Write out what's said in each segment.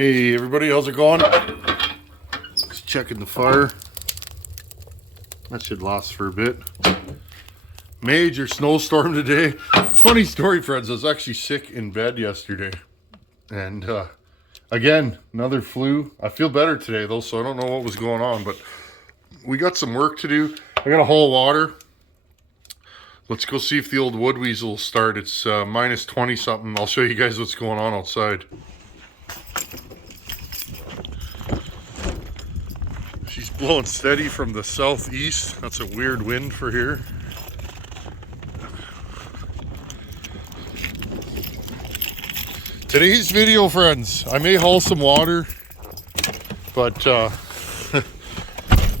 Hey everybody, how's it going? Just checking the fire. That should last for a bit. Major snowstorm today. Funny story, friends, I was actually sick in bed yesterday. And again, another flu. I feel better today though, so I don't know what was going on, but we got some work to do. I got a haul water. Let's go see if the old wood weasel will start. It's minus 20 something. I'll show you guys what's going on outside. She's blowing steady from the southeast. That's a weird wind for here. Today's video, friends, I may haul some water, but a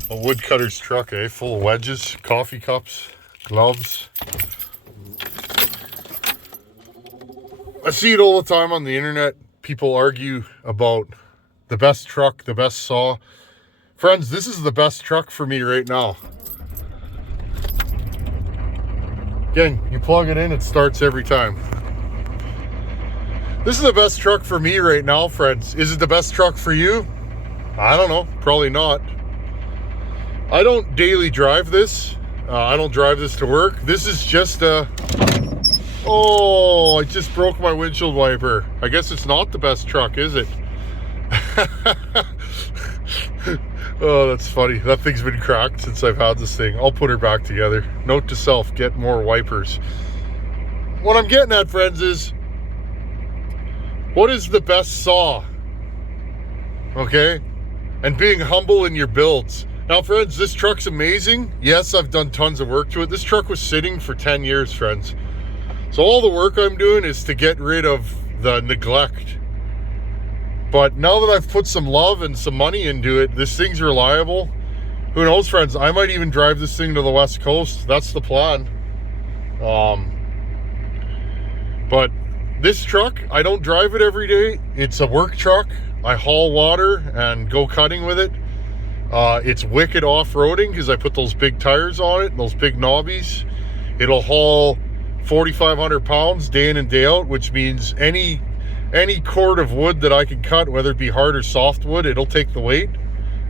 woodcutter's truck, full of wedges, coffee cups, gloves. I see it all the time on the internet. People argue about the best truck, the best saw. Friends, this is the best truck for me right now. Again, you plug it in, it starts every time. This is the best truck for me right now, friends. Is it the best truck for you? I don't know, probably not. I don't daily drive this. I don't drive this to work. This is just a... Oh, I just broke my windshield wiper. I guess it's not the best truck, is it? Oh, that's funny. That thing's been cracked since I've had this thing. I'll put her back together. Note to self, get more wipers. What I'm getting at, friends, is what is the best saw? Okay? And being humble in your builds. Now, friends, this truck's amazing. Yes, I've done tons of work to it. This truck was sitting for 10 years, friends. So all the work I'm doing is to get rid of the neglect. But now that I've put some love and some money into it, this thing's reliable. Who knows, friends? I might even drive this thing to the West Coast. That's the plan. But this truck, I don't drive it every day. It's a work truck. I haul water and go cutting with it. It's wicked off-roading because I put those big tires on it, those big knobbies. It'll haul 4,500 pounds day in and day out, which means any cord of wood that I can cut, whether it be hard or soft wood, it'll take the weight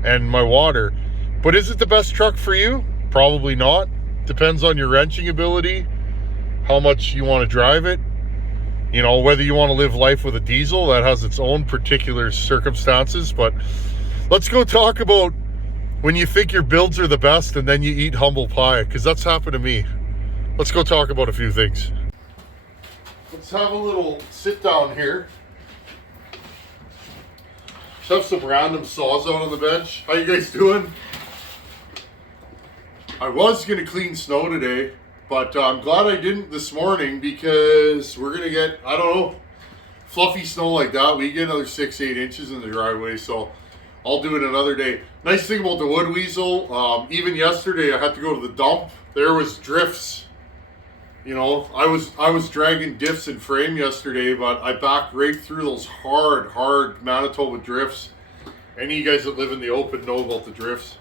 and my water. But is it the best truck for you? Probably not. Depends on your wrenching ability, how much you want to drive it. You know, whether you want to live life with a diesel, that has its own particular circumstances. But let's go talk about when you think your builds are the best and then you eat humble pie, because that's happened to me. Let's go talk about a few things. Let's have a little sit down here. Just have some random saws out on the bench. How you guys doing? I was going to clean snow today, but I'm glad I didn't this morning because we're going to get, I don't know, fluffy snow like that. We get another 6-8 inches in the driveway, so I'll do it another day. Nice thing about the wood weasel, even yesterday I had to go to the dump. There was drifts. You know, I was dragging diffs and frame yesterday, but I backed right through those hard Manitoba drifts. Any of you guys that live in the open know about the drifts.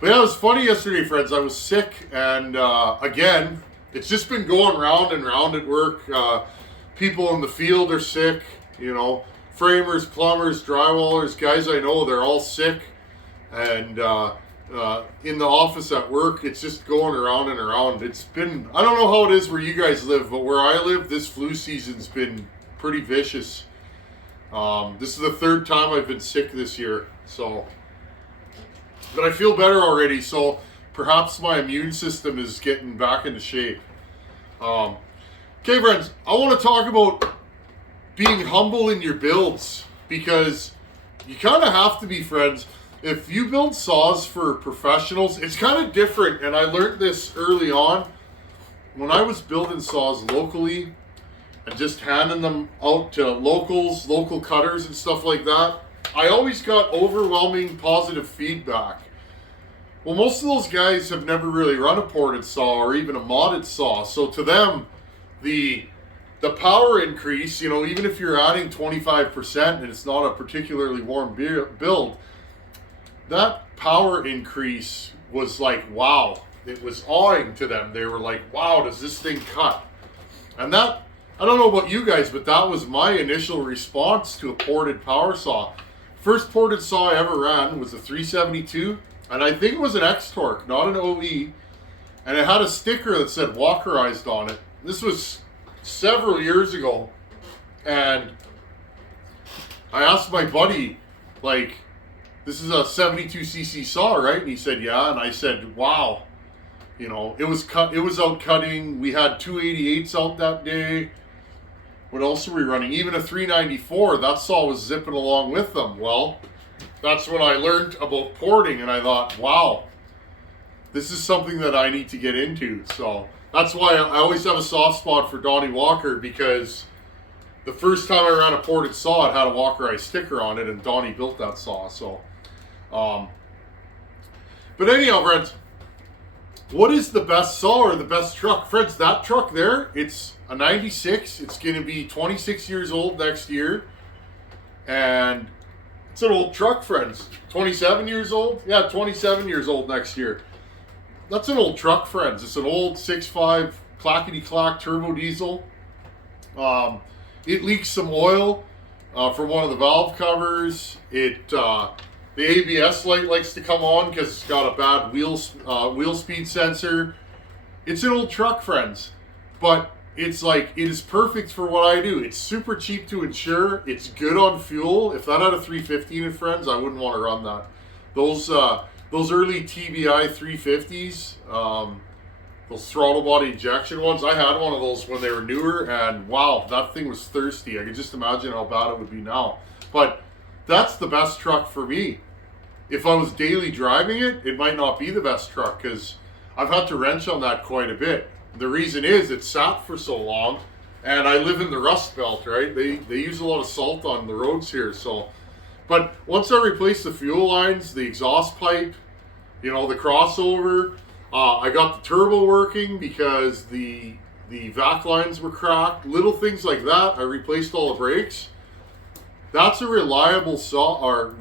But yeah, it was funny yesterday, friends. I was sick, and again, it's just been going round and round at work. People in the field are sick, you know, framers, plumbers, drywallers, guys I know, they're all sick. And in the office at work, it's just going around and around. It's been, I don't know how it is where you guys live, but where I live, this flu season's been pretty vicious. This is the third time I've been sick this year, so, but I feel better already, so perhaps my immune system is getting back into shape. Okay, friends, I want to talk about being humble in your builds, because you kind of have to be, friends. If you build saws for professionals, it's kind of different, and I learned this early on when I was building saws locally and just handing them out to local cutters and stuff like that. I always got overwhelming positive feedback. Well, most of those guys have never really run a ported saw or even a modded saw, so to them, the power increase, you know, even if you're adding 25% and it's not a particularly warm build, that power increase was like, wow. It was awing to them. They were like, wow, does this thing cut? And that, I don't know about you guys, but that was my initial response to a ported power saw. First ported saw I ever ran was a 372, and I think it was an X-Torque, not an OE, and it had a sticker that said Walkerized on it. This was several years ago, and I asked my buddy, like, this is a 72cc saw, right? And he said, yeah. And I said, wow. You know, it was out cutting. We had 288s out that day. What else were we running? Even a 394, that saw was zipping along with them. Well, that's when I learned about porting, and I thought, wow, this is something that I need to get into. So that's why I always have a soft spot for Donnie Walker, because the first time I ran a ported saw, it had a Walkerized sticker on it, and Donnie built that saw. So, but anyhow, friends, what is the best saw or the best truck? Friends, that truck there, it's a 96. It's going to be 26 years old next year. And it's an old truck, friends. 27 years old? Yeah, 27 years old next year. That's an old truck, friends. It's an old 6.5 clackety-clack turbo diesel. It leaks some oil from one of the valve covers. The ABS light likes to come on because it's got a bad wheel speed sensor. It's an old truck, friends, but it's like, it is perfect for what I do. It's super cheap to insure. It's good on fuel. If that had a 350 in it, friends, I wouldn't want to run that. Those early TBI 350s, those throttle body injection ones, I had one of those when they were newer, and wow, that thing was thirsty. I could just imagine how bad it would be now. But that's the best truck for me. If I was daily driving it, it might not be the best truck, because I've had to wrench on that quite a bit. The reason is it sat for so long, and I live in the Rust Belt, right? They use a lot of salt on the roads here. So, but once I replaced the fuel lines, the exhaust pipe, you know, the crossover, I got the turbo working because the vac lines were cracked. Little things like that. I replaced all the brakes. That's a reliable saw.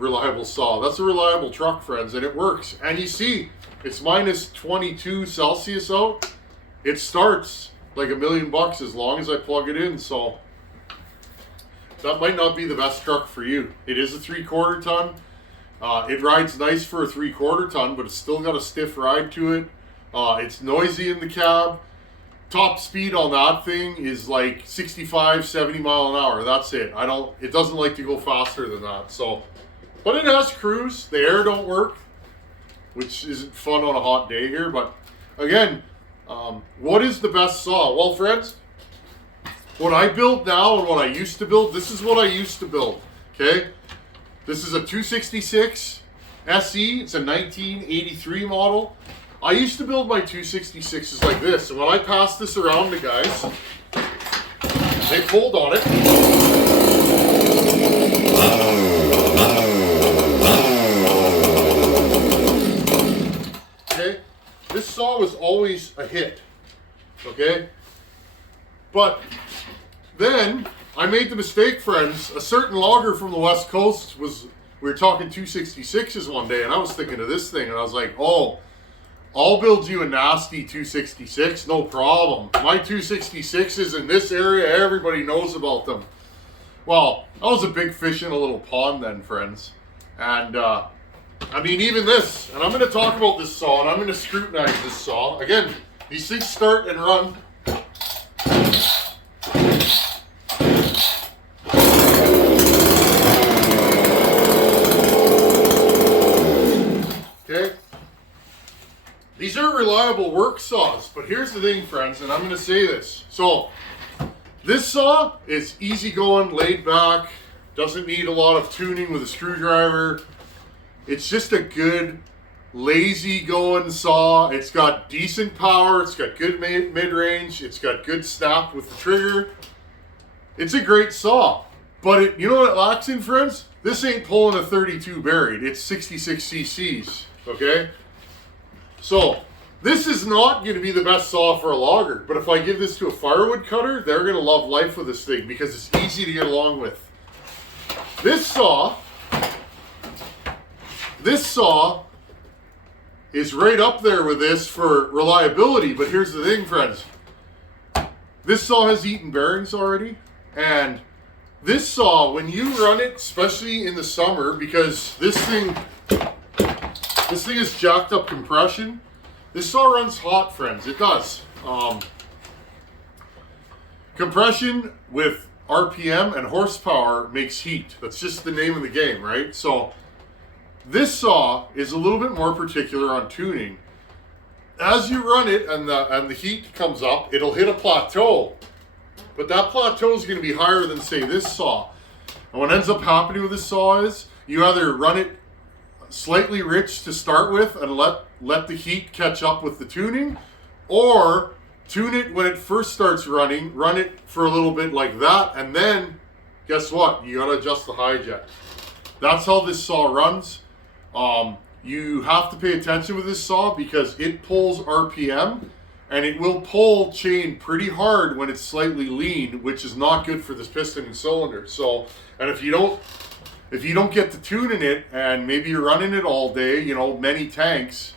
That's a reliable truck, friends, and it works. And you see, it's minus 22 Celsius out. It starts like $1 million as long as I plug it in. So that might not be the best truck for you. It is a 3/4 ton. It rides nice for a 3/4 ton, but it's still got a stiff ride to it. It's noisy in the cab. Top speed on that thing is like 65, 70 mile an hour. That's it. It doesn't like to go faster than that. So, but it has cruise. The air don't work, which isn't fun on a hot day here. But again, what is the best saw? Well, friends, what I build now and what I used to build, this is what I used to build. Okay. This is a 266 SE. It's a 1983 model. I used to build my 266s like this, and when I passed this around to guys, they pulled on it. Okay, this saw was always a hit, okay? But then I made the mistake, friends. A certain logger from the West Coast we were talking 266s one day, and I was thinking of this thing, and I was like, oh, I'll build you a nasty 266, no problem. My 266s in this area, everybody knows about them. Well, I was a big fish in a little pond then, friends. And, I mean, even this, and I'm going to talk about this saw, and I'm going to scrutinize this saw. Again, these things start and run. Okay? These are reliable work saws, but here's the thing, friends, and I'm going to say this. So, this saw is easy going, laid back, doesn't need a lot of tuning with a screwdriver. It's just a good, lazy going saw. It's got decent power, it's got good mid-range, it's got good snap with the trigger. It's a great saw, but you know what it lacks in, friends? This ain't pulling a 32 buried, it's 66 cc's, okay? So, this is not going to be the best saw for a logger, but if I give this to a firewood cutter, they're going to love life with this thing because it's easy to get along with. This saw is right up there with this for reliability, but here's the thing, friends. This saw has eaten bearings already, and This saw, when you run it, especially in the summer, because this thing is jacked up compression. This saw runs hot, friends. It does. Compression with RPM and horsepower makes heat. That's just the name of the game, right? So this saw is a little bit more particular on tuning. As you run it and the heat comes up, it'll hit a plateau. But that plateau is going to be higher than, say, this saw. And what ends up happening with this saw is you either run it slightly rich to start with and let the heat catch up with the tuning, or tune it when it first starts running, run it for a little bit like that, and then guess what? You got to adjust the hijack. That's how this saw runs. You have to pay attention with this saw because it pulls RPM, and it will pull chain pretty hard when it's slightly lean, which is not good for this piston and cylinder. So, and if you don't get to tuning it, and maybe you're running it all day, many tanks,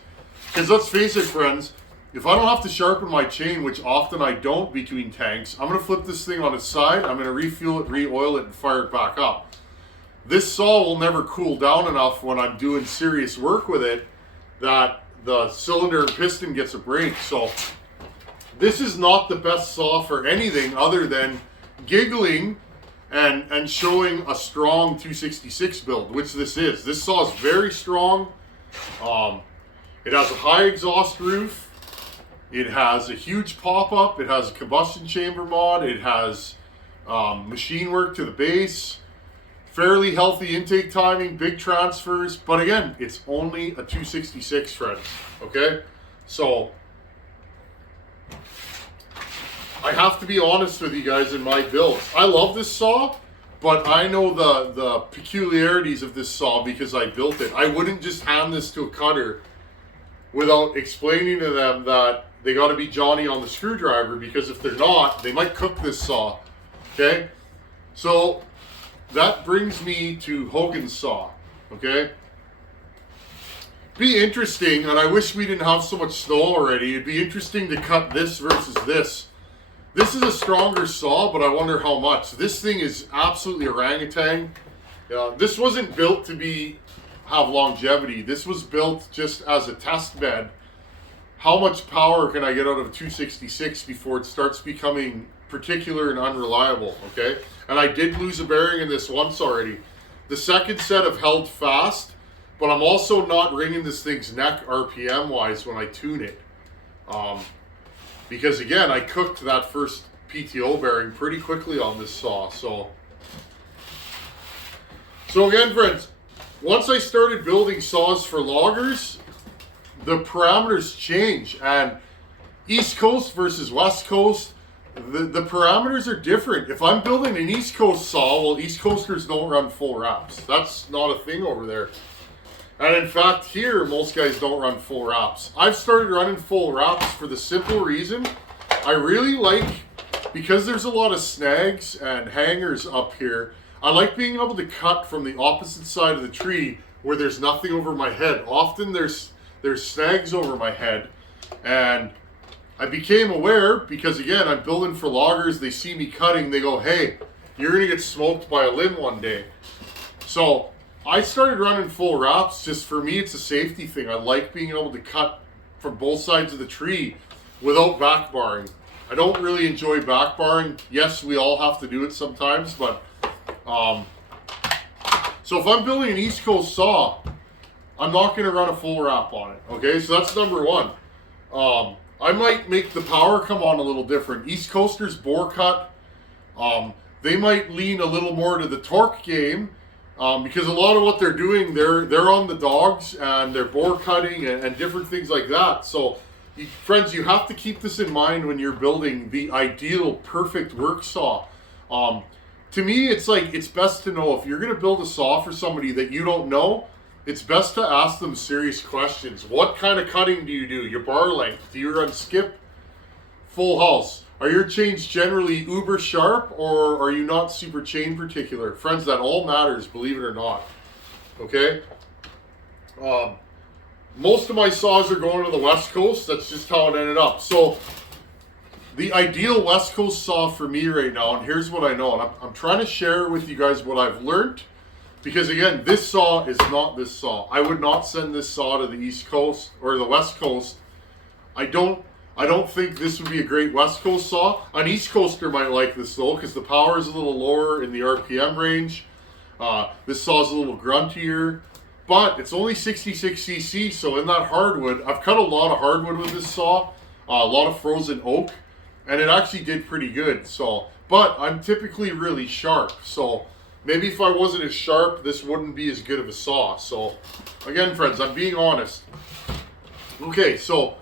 because let's face it, friends, if I don't have to sharpen my chain, which often I don't between tanks, I'm going to flip this thing on its side, I'm going to refuel it, re-oil it, and fire it back up. This saw will never cool down enough when I'm doing serious work with it that the cylinder and piston gets a break. So this is not the best saw for anything other than giggling and showing a strong 266 build, which this is. This saw is very strong. It has a high exhaust roof. It has a huge pop-up. It has a combustion chamber mod. It has machine work to the base. Fairly healthy intake timing, big transfers. But again, it's only a 266, friends. Okay? So I have to be honest with you guys in my builds. I love this saw, but I know the peculiarities of this saw because I built it. I wouldn't just hand this to a cutter without explaining to them that they got to be Johnny on the screwdriver, because if they're not, they might cook this saw. Okay? So that brings me to Hogan's saw. Okay? Be interesting, and I wish we didn't have so much snow already. It'd be interesting to cut this versus this. This is a stronger saw, but I wonder how much. This thing is absolutely orangutan. This wasn't built to have longevity. This was built just as a test bed. How much power can I get out of a 266 before it starts becoming particular and unreliable, okay? And I did lose a bearing in this once already. The second set have held fast, but I'm also not wringing this thing's neck RPM-wise when I tune it. Because again, I cooked that first PTO bearing pretty quickly on this saw. So again, friends, once I started building saws for loggers, the parameters change. And East Coast versus West Coast, the parameters are different. If I'm building an East Coast saw, well, East Coasters don't run full wraps. That's not a thing over there. And in fact, here, most guys don't run full wraps. I've started running full wraps for the simple reason I really like, because there's a lot of snags and hangers up here, I like being able to cut from the opposite side of the tree where there's nothing over my head. Often there's snags over my head, and I became aware because, again, I'm building for loggers. They see me cutting. They go, hey, you're going to get smoked by a limb one day. So I started running full wraps. Just for me, it's a safety thing. I like being able to cut from both sides of the tree without back barring. I don't really enjoy back barring. Yes, we all have to do it sometimes, but so if I'm building an East Coast saw, I'm not going to run a full wrap on it. Okay, so that's number one. I might make the power come on a little different. East Coasters bore cut. They might lean a little more to the torque game. Because a lot of what they're doing, they're on the dogs and they're bore cutting and different things like that. So, friends, you have to keep this in mind when you're building the ideal, perfect work saw. To me, it's best to know if you're going to build a saw for somebody that you don't know. It's best to ask them serious questions. What kind of cutting do you do? Your bar length? Do you run skip? Full house? Are your chains generally uber sharp, or are you not super chain particular? Friends, that all matters, believe it or not. Okay? Most of my saws are going to the West Coast. That's just how it ended up. So the ideal West Coast saw for me right now, and here's what I know, and I'm trying to share with you guys what I've learned, because again, this saw is not this saw. I would not send this saw to the East Coast or the West Coast. I don't think this would be a great West Coast saw. An East Coaster might like this though, because the power is a little lower in the RPM range. This saw is a little gruntier, but it's only 66cc, so in that hardwood, I've cut a lot of hardwood with this saw, a lot of frozen oak, and it actually did pretty good. So, but I'm typically really sharp, so maybe if I wasn't as sharp, this wouldn't be as good of a saw. So, again, friends, I'm being honest. Okay, so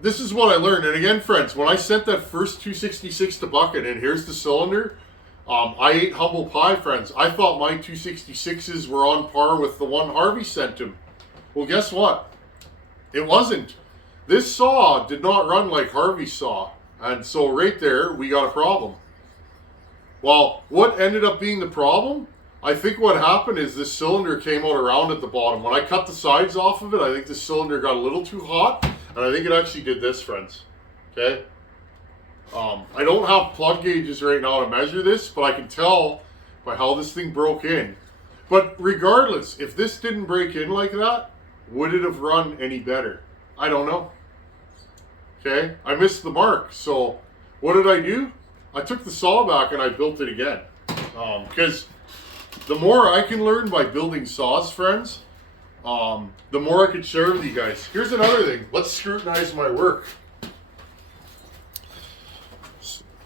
this is what I learned. And again, friends, when I sent that first 266 to Bucket, and here's the cylinder, I ate humble pie, friends. I thought my 266s were on par with the one Harvey sent him. Well, guess what? It wasn't. This saw did not run like Harvey's saw. And so right there, we got a problem. Well, what ended up being the problem? I think what happened is this cylinder came out around at the bottom. When I cut the sides off of it, I think the cylinder got a little too hot. And I think it actually did this, friends. Okay? I don't have plug gauges right now to measure this, but I can tell by how this thing broke in. But regardless, if this didn't break in like that, would it have run any better? I don't know. Okay? I missed the mark. So what did I do? I took the saw back and I built it again. Because the more I can learn by building saws, friends, the more I could share with you guys. Here's another thing. Let's scrutinize my work.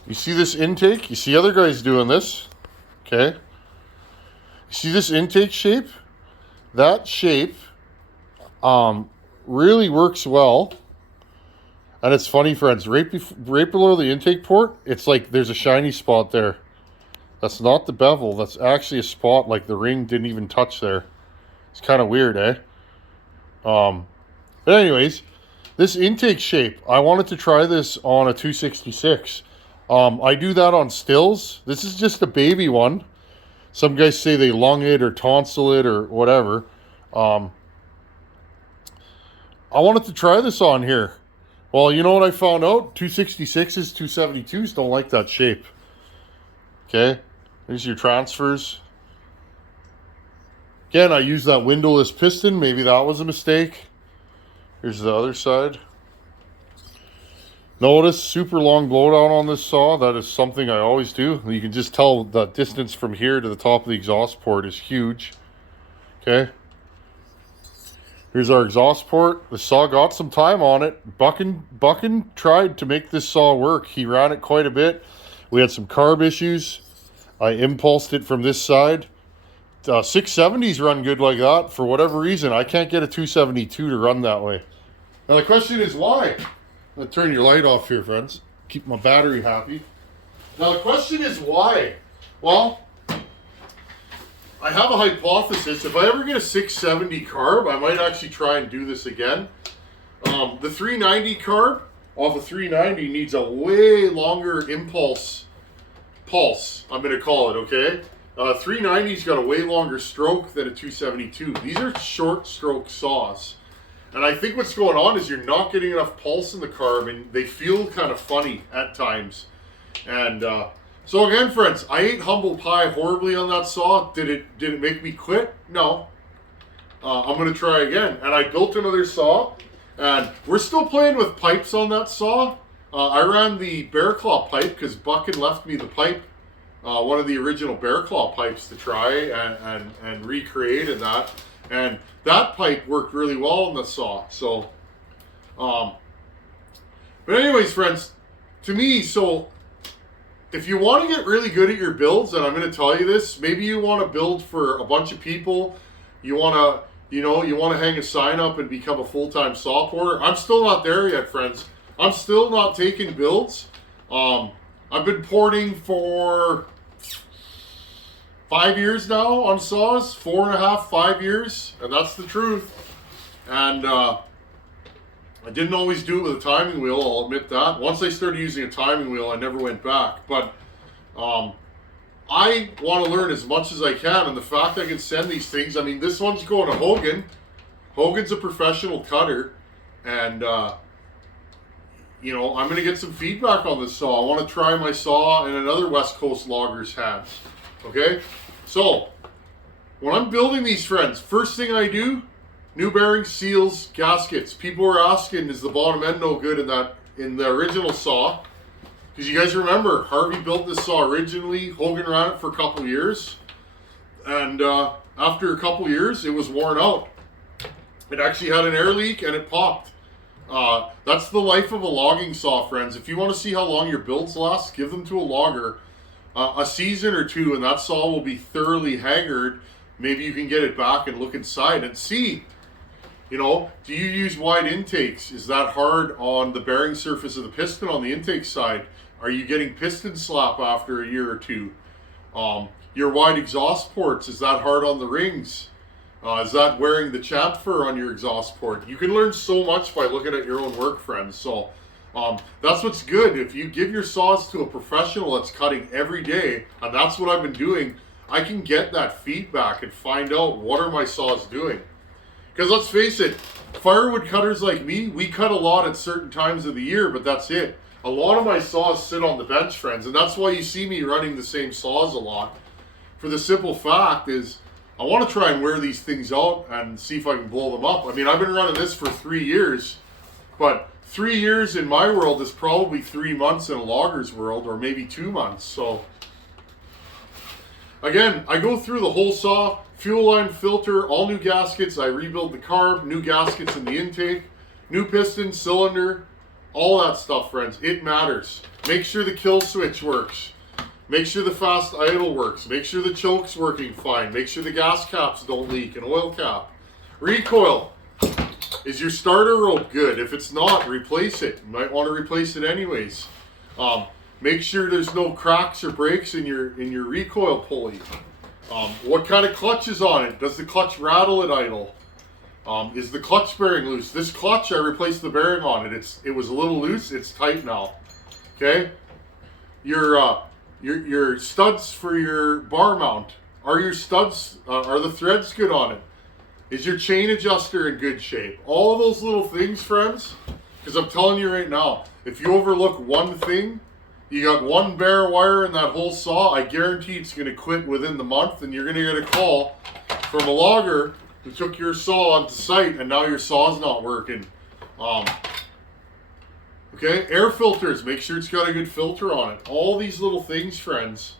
You see this intake? You see other guys doing this. Okay? You see this intake shape? That shape really works well. And it's funny, friends. Right below the intake port, it's like there's a shiny spot there. That's not the bevel. That's actually a spot like the ring didn't even touch there. It's kind of weird, eh? But anyways, this intake shape, I wanted to try this on a 266. I do that on stills. This is just a baby one. Some guys say they lung it or tonsil it or whatever. I wanted to try this on here. Well, you know what I found out? 266s, 272s don't like that shape. Okay, there's your transfers. Again, I used that windowless piston. Maybe that was a mistake. Here's the other side. Notice super long blowdown on this saw. That is something I always do. You can just tell the distance from here to the top of the exhaust port is huge. Okay. Here's our exhaust port. The saw got some time on it. Buckin tried to make this saw work. He ran it quite a bit. We had some carb issues. I impulsed it from this side. 670s run good like that. For whatever reason, I can't get a 272 to run that way. Now the question is why? I'm going to turn your light off here, friends. Keep my battery happy. Now the question is why? Well, I have a hypothesis. If I ever get a 670 carb, I might actually try and do this again. The 390 carb off of 390 needs a way longer pulse, I'm going to call it, okay? 390's got a way longer stroke than a 272. These are short stroke saws. And I think what's going on is you're not getting enough pulse in the carb, and they feel kind of funny at times. And so again, friends, I ate humble pie horribly on that saw. Did it make me quit? No. I'm going to try again. And I built another saw, and we're still playing with pipes on that saw. I ran the bear claw pipe because Buckin left me the pipe, one of the original bear claw pipes to try and recreated that. And that pipe worked really well on the saw. So, but anyways, friends, to me, so if you want to get really good at your builds, and I'm going to tell you this, maybe you want to build for a bunch of people, you want to hang a sign up and become a full-time saw porter. I'm still not there yet, friends. I'm still not taking builds. I've been porting for 5 years now on saws, 4.5, 5 years, and that's the truth. And I didn't always do it with a timing wheel, I'll admit that. Once I started using a timing wheel, I never went back. But I want to learn as much as I can, and the fact I can send these things, I mean, this one's going to Hogan. Hogan's a professional cutter, and I'm going to get some feedback on this saw. I want to try my saw in another West Coast logger's hands. Okay? So, when I'm building these, friends, first thing I do, new bearings, seals, gaskets. People are asking, is the bottom end no good in the original saw? Because you guys remember, Harvey built this saw originally. Hogan ran it for a couple of years. And after a couple of years, it was worn out. It actually had an air leak and it popped. That's the life of a logging saw, friends. If you want to see how long your builds last, give them to a logger a season or two, and that saw will be thoroughly haggard. Maybe you can get it back and look inside and see, do you use wide intakes? Is that hard on the bearing surface of the piston on the intake side? Are you getting piston slap after a year or two? Your wide exhaust ports, is that hard on the rings? Is that wearing the chamfer on your exhaust port? You can learn so much by looking at your own work, friends. So that's what's good. If you give your saws to a professional that's cutting every day, and that's what I've been doing, I can get that feedback and find out what are my saws doing. Because let's face it, firewood cutters like me, we cut a lot at certain times of the year, but that's it. A lot of my saws sit on the bench, friends, and that's why you see me running the same saws a lot. For the simple fact is, I want to try and wear these things out and see if I can blow them up. I mean, I've been running this for 3 years, but 3 years in my world is probably 3 months in a logger's world, or maybe 2 months. So, again, I go through the whole saw, fuel line, filter, all new gaskets. I rebuild the carb, new gaskets in the intake, new piston, cylinder, all that stuff, friends. It matters. Make sure the kill switch works. Make sure the fast idle works. Make sure the choke's working fine. Make sure the gas caps don't leak, an oil cap. Recoil. Is your starter rope good? If it's not, replace it. You might want to replace it anyways. Make sure there's no cracks or breaks in your recoil pulley. What kind of clutch is on it? Does the clutch rattle at idle? Is the clutch bearing loose? This clutch, I replaced the bearing on it. It was a little loose. It's tight now. Okay? Your studs for your bar mount. Are your studs, are the threads good on it? Is your chain adjuster in good shape? All those little things, friends, because I'm telling you right now, if you overlook one thing, you got one bare wire in that whole saw, I guarantee it's going to quit within the month, and you're going to get a call from a logger who took your saw onto site, and now your saw's not working. Okay, air filters, make sure it's got a good filter on it. All these little things, friends,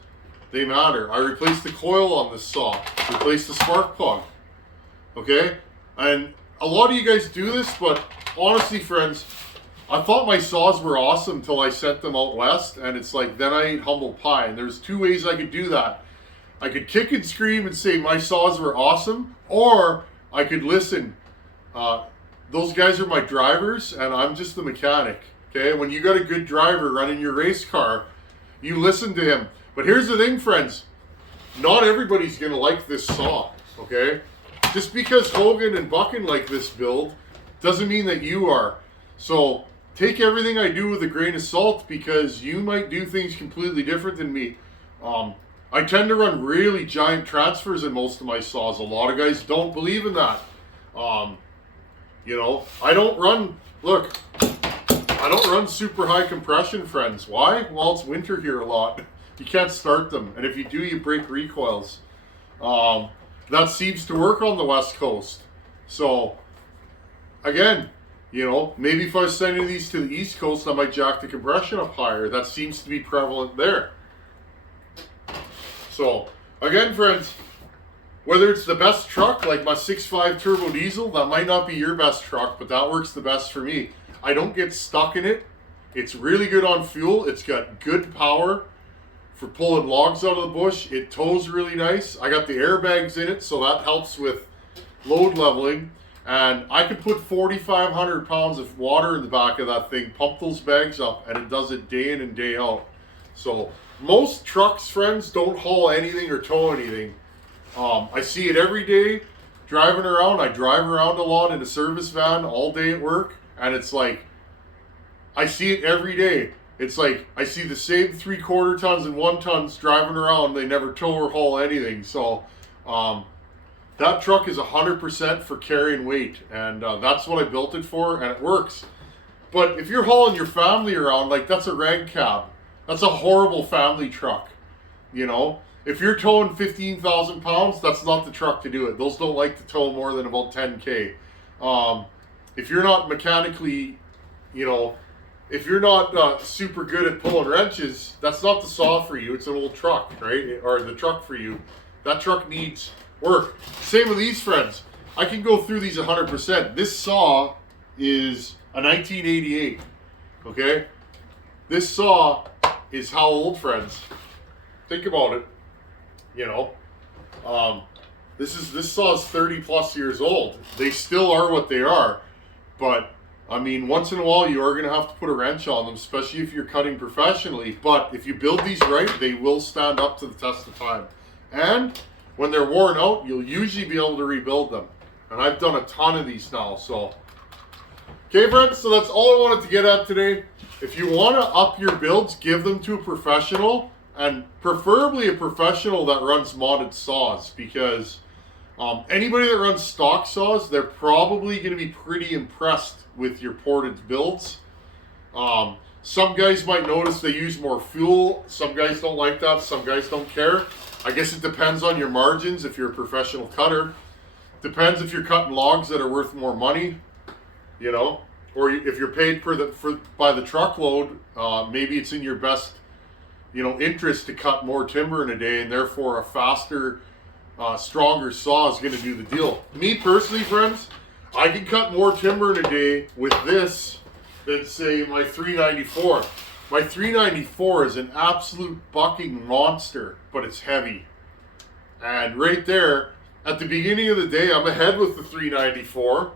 they matter. I replaced the coil on this saw, replaced the spark plug. Okay, and a lot of you guys do this, but honestly, friends, I thought my saws were awesome till I sent them out west, and it's like, then I ate humble pie. And there's 2 ways I could do that. I could kick and scream and say my saws were awesome, or I could listen. Those guys are my drivers, and I'm just the mechanic. Okay, when you got a good driver running your race car, you listen to him. But here's the thing, friends. Not everybody's going to like this saw, okay? Just because Hogan and Buchan like this build doesn't mean that you are. So take everything I do with a grain of salt, because you might do things completely different than me. I tend to run really giant transfers in most of my saws. A lot of guys don't believe in that. I don't run, I don't run super high compression, friends. Why? Well, it's winter here a lot. You can't start them. And if you do, you break recoils. That seems to work on the West Coast. So, again, maybe if I was sending these to the East Coast, I might jack the compression up higher. That seems to be prevalent there. So, again, friends, whether it's the best truck, like my 6.5 turbo diesel, that might not be your best truck, but that works the best for me. I don't get stuck in it. It's really good on fuel. It's got good power for pulling logs out of the bush. It tows really nice. I got the airbags in it, so that helps with load leveling. And I could put 4,500 pounds of water in the back of that thing, pump those bags up, and it does it day in and day out. So most trucks, friends, don't haul anything or tow anything. I see it every day driving around. I drive around a lot in a service van all day at work, and it's like, I see it every day. It's like, I see the same 3/4 tons and 1 tons driving around. They never tow or haul anything. So, that truck is 100% for carrying weight, and that's what I built it for, and it works. But if you're hauling your family around, like that's a rag cab. That's a horrible family truck. You know, if you're towing 15,000 pounds, that's not the truck to do it. Those don't like to tow more than about 10K. If you're not mechanically, you know, if you're not super good at pulling wrenches, that's not the saw for you. It's an old truck, right? Or the truck for you. That truck needs work. Same with these friends. I can go through these 100%. This saw is a 1988. Okay? This saw is how old, friends? Think about it. You know, this saw is 30 plus years old. They still are what they are, but I mean, once in a while you are going to have to put a wrench on them, especially if you're cutting professionally. But if you build these right, they will stand up to the test of time. And when they're worn out, you'll usually be able to rebuild them. And I've done a ton of these now. So, okay, friends. So that's all I wanted to get at today. If you want to up your builds, give them to a professional. And preferably a professional that runs modded saws, because anybody that runs stock saws, they're probably going to be pretty impressed with your ported builds. Some guys might notice they use more fuel. Some guys don't like that. Some guys don't care. I guess it depends on your margins if you're a professional cutter. Depends if you're cutting logs that are worth more money, you know, or if you're paid by the truckload. Maybe it's in your best, you know, interest to cut more timber in a day, and therefore a faster, stronger saw is going to do the deal. Me personally, friends, I can cut more timber in a day with this than, say, my 394. My 394 is an absolute bucking monster, but it's heavy. And right there, at the beginning of the day, I'm ahead with the 394.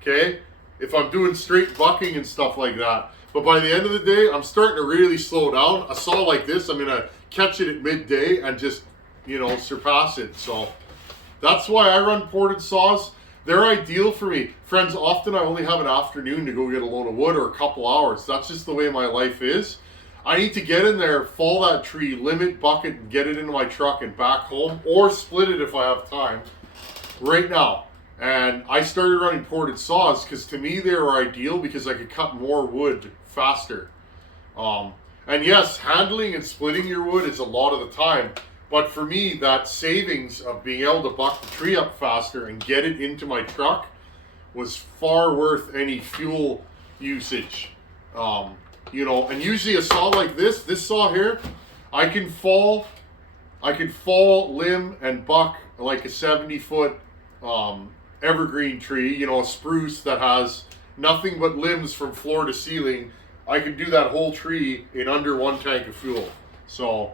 Okay? If I'm doing straight bucking and stuff like that. But by the end of the day, I'm starting to really slow down. A saw like this, I'm going to catch it at midday and just, you know, surpass it. So that's why I run ported saws. They're ideal for me. Friends, often I only have an afternoon to go get a load of wood or a couple hours. That's just the way my life is. I need to get in there, fall that tree, limit, bucket, and get it into my truck and back home, or split it if I have time right now. And I started running ported saws because to me they were ideal because I could cut more wood faster. And yes, handling and splitting your wood is a lot of the time. But for me, that savings of being able to buck the tree up faster and get it into my truck was far worth any fuel usage. You know, and usually a saw like this saw here, I can fall, limb and buck like a 70-foot evergreen tree, you know, a spruce that has nothing but limbs from floor to ceiling. I can do that whole tree in under 1 tank of fuel. So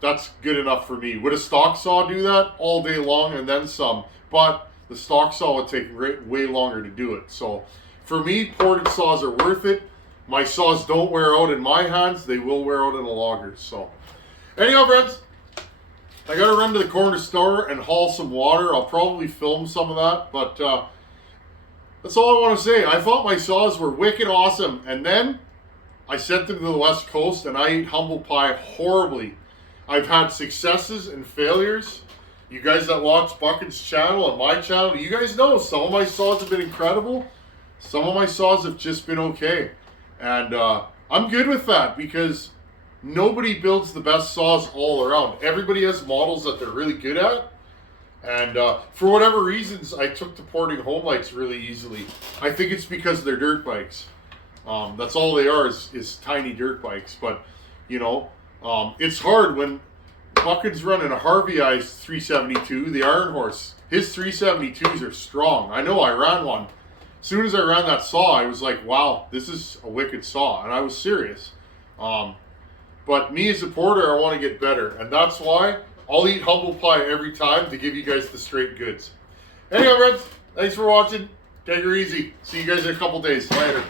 that's good enough for me. Would a stock saw do that? All day long and then some. But the stock saw would take way longer to do it. So for me, ported saws are worth it. My saws don't wear out in my hands. They will wear out in a logger's. So anyhow, friends, I got to run to the corner store and haul some water. I'll probably film some of that. But that's all I want to say. I thought my saws were wicked awesome. And then I sent them to the West Coast and I ate humble pie horribly. I've had successes and failures. You guys that watch Bucket's channel and my channel, you guys know some of my saws have been incredible. Some of my saws have just been okay. And I'm good with that because nobody builds the best saws all around. Everybody has models that they're really good at. And for whatever reasons, I took to porting home lights really easily. I think it's because they're dirt bikes. That's all they are is tiny dirt bikes. But, you know, it's hard when Bucket's running a Harvey I's 372, the Iron Horse. His 372s are strong. I know I ran one. As soon as I ran that saw, I was like, wow, this is a wicked saw. And I was serious. But me as a porter, I want to get better. And that's why I'll eat humble pie every time to give you guys the straight goods. Anyhow, friends, thanks for watching. Take her easy. See you guys in a couple days. Later.